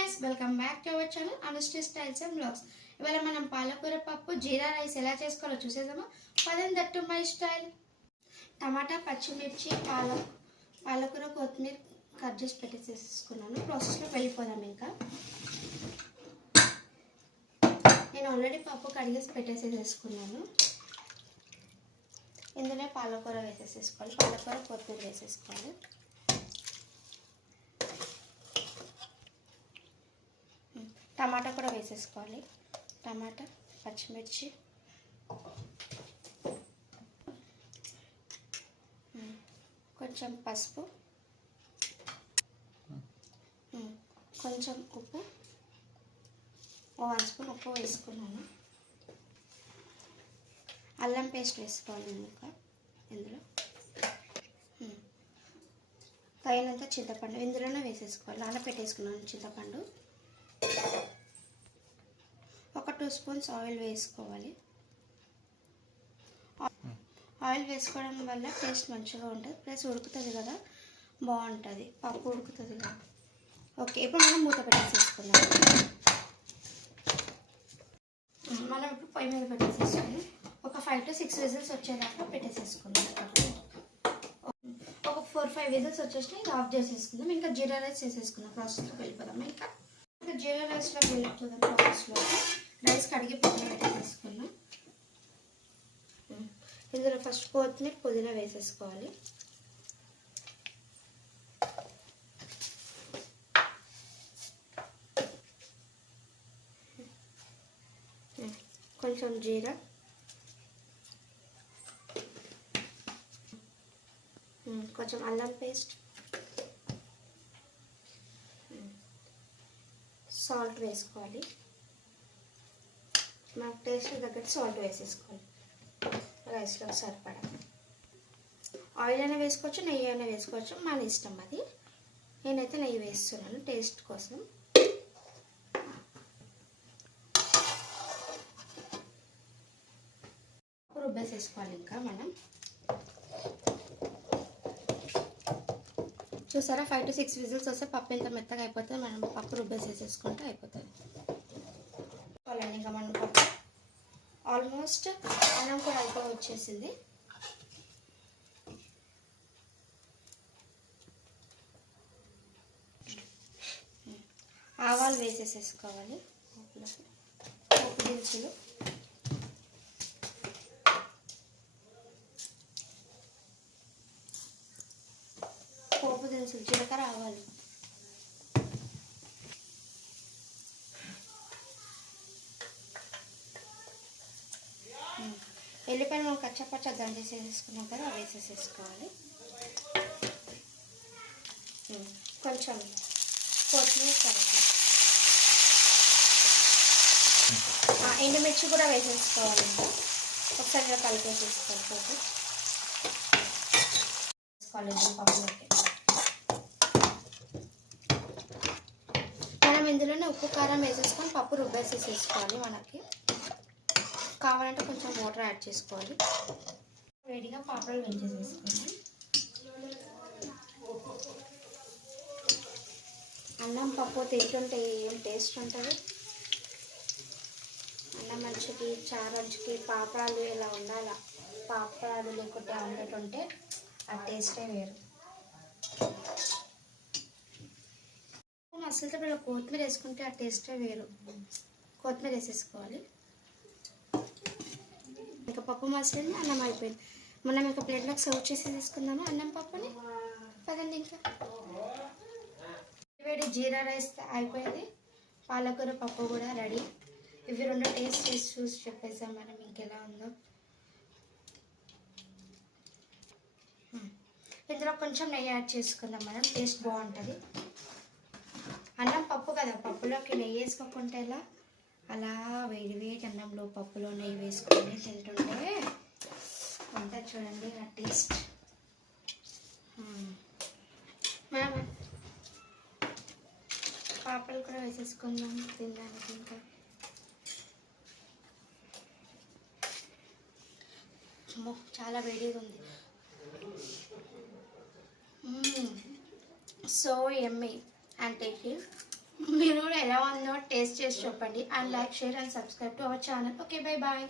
guys, welcome back to our channel Anushri Styles and Vlogs. ఇవాళ మనం పాలకూర పప్పు జీరా రైస్ ఎలా చేసుకోవాలో చూసేద్దామా. పదండి, దట్ టు మై స్టైల్. టమాటా, పచ్చిమిర్చి, పాలకూర, కొత్తిమీర కట్ చేసి పెట్టేసేసుకున్నాను. ప్రాసెస్లో వెళ్ళిపోదాం. ఇంకా నేను ఆల్రెడీ పప్పు కడిగేసి పెట్టేసేసుకున్నాను. ఇందులో పాలకూర వేసేసుకోవాలి. పాలకూర, కొత్తిమీర వేసేసుకోవాలి. టమాటా కూడా వేసేసుకోవాలి. టమాటా, పచ్చిమిర్చి, కొంచెం పసుపు, కొంచెం ఉప్పు, 1 స్పూన్ ఉప్పు వేసుకున్నాను. అల్లం పేస్ట్ వేసుకోవాలి. ఇంకా ఇందులో తగినంత చింతపండు ఇందులోనే వేసేసుకోవాలి. నానబెట్టేసుకున్నాను చింతపండు. ఒక 2 స్పూన్స్ ఆయిల్ వేసుకోవాలి. ఆయిల్ వేసుకోవడం వల్ల టేస్ట్ మంచిగా ఉంటుంది, ప్లస్ ఉడుకుతుంది కదా, బాగుంటుంది. పప్పు ఉడుకుతుంది కదా. ఓకే, ఇప్పుడు మనం మూత పెట్టేసేసుకుందాం. మనం ఇప్పుడు పొయ్యి మీద పెట్టేసేసుకుని ఒక 5 to 6 విజిల్స్ వచ్చేదాకా పెట్టేసేసుకుందాం. ఒక 4-5 విజిల్స్ వచ్చేసి ఇంకా ఆఫ్ చేసేసుకుందాం. ఇంకా జీరా రైస్ చేసేసుకుందాం. ప్రాసెస్లోకి వెళ్ళిపోదాం. ఇంకా జీరా రైస్లోకి వెళ్ళిపోదాం. ప్రాసెస్లో రైస్ కడిగి పక్కన పెట్టేసుకున్నాం. ఇందులో ఫస్ట్ కొత్తిమీర, పుదీనా వేసేసుకోవాలి. కొంచెం జీరా, కొంచెం అల్లం పేస్ట్, సాల్ట్ వేసుకోవాలి. మనకు టేస్ట్ తగ్గట్టు సాల్ట్ వేసేసుకోవాలి. రైస్లో సరిపడా. ఆయిల్ అయినా వేసుకోవచ్చు, నెయ్యి అయినా వేసుకోవచ్చు, మన ఇష్టం అది. నేనైతే నెయ్యి వేస్తున్నాను టేస్ట్ కోసం. రుబ్బేసేసుకోవాలి. ఇంకా మనం చూసారా, 5 to 6 విజిల్స్ వస్తే పప్పు ఎంత మెత్తగా అయిపోతుంది. మనం పప్పు రుబ్బేసేసుకుంటే అయిపోతుంది. ఇంకా మనం పప్పు ఆల్మోస్ట్ అన్నం కూడా అయిపోయి వచ్చేసింది. ఆవాలు వేసేసేసుకోవాలి. పోపు దినుసులు, జీలకర్ర, ఆవాలు, ఎల్లిపాయలు మనం కచ్చపచ్చ దంచేసేసుకున్నాం కదా, అవి వేసేసేసుకోవాలి. కొంచెం కొత్తిమీర, కరివేపాకు, ఎండుమిర్చి కూడా వేసేసుకోవాలి. ఇంకా ఒకసారి కలిపేసేసుకోవాలి. పప్పులోకి మనం ఇందులోనే ఉప్పు, కారం వేసేసుకొని పప్పు రుబ్బేసేసుకోవాలి. మనకి కావాలంటే కొంచెం వాటర్ యాడ్ చేసుకోవాలి. వేడిగా పాపడాలు వేసేసేసుకోండి. అన్నం పప్పు తింటుంటే ఏం టేస్ట్ ఉంటుంది. అన్నం మంచికి, చారు మంచికి, పాపడాలు ఇలా ఉండాలి. పాపడాలు లేకుంటే ఆమ్లెట్ ఉంటే ఆ టేస్టే వేరు. అసలు ఇలా కొత్తిమీర వేసుకుంటే ఆ టేస్టే వేరు. కొత్తిమీర వేసేసుకోవాలి. ఇంకా పప్పు మసిలింది, అన్నం అయిపోయింది. మనం ఇంకా ప్లేట్లోకి సర్వ్ చేసి తీసుకుందాము అన్నం పప్పుని. పదండి. ఇంకా వేడి జీరా రైస్ అయిపోయింది. పాలకూర పప్పు కూడా రెడీ. ఇవి రెండు టేస్ట్ చేసి చూసి చెప్పేసాం మనం ఇంకెలా ఉందో. ఇందులో కొంచెం నెయ్యి యాడ్ చేసుకుందాం మనం, టేస్ట్ బాగుంటుంది. అన్నం పప్పు కదా, పప్పులోకి నెయ్యి వేసుకోకుండా ఎలా, అలా వేడి వేడి అన్నంలో పప్పులో నెయ్యి వేసుకొని తింటుంటే ఉంటుంది చూడండి ఆ టేస్ట్. మనం పాపలు కూడా వేసేసుకుందాం తినడానికి. ఇంకా చాలా వేడిగా ఉంది. So yummy and tasty. మీరు కూడా ఎలా ఉందో టేస్ట్ చేసి చెప్పండి. And like, share and subscribe to our channel. Okay, bye bye.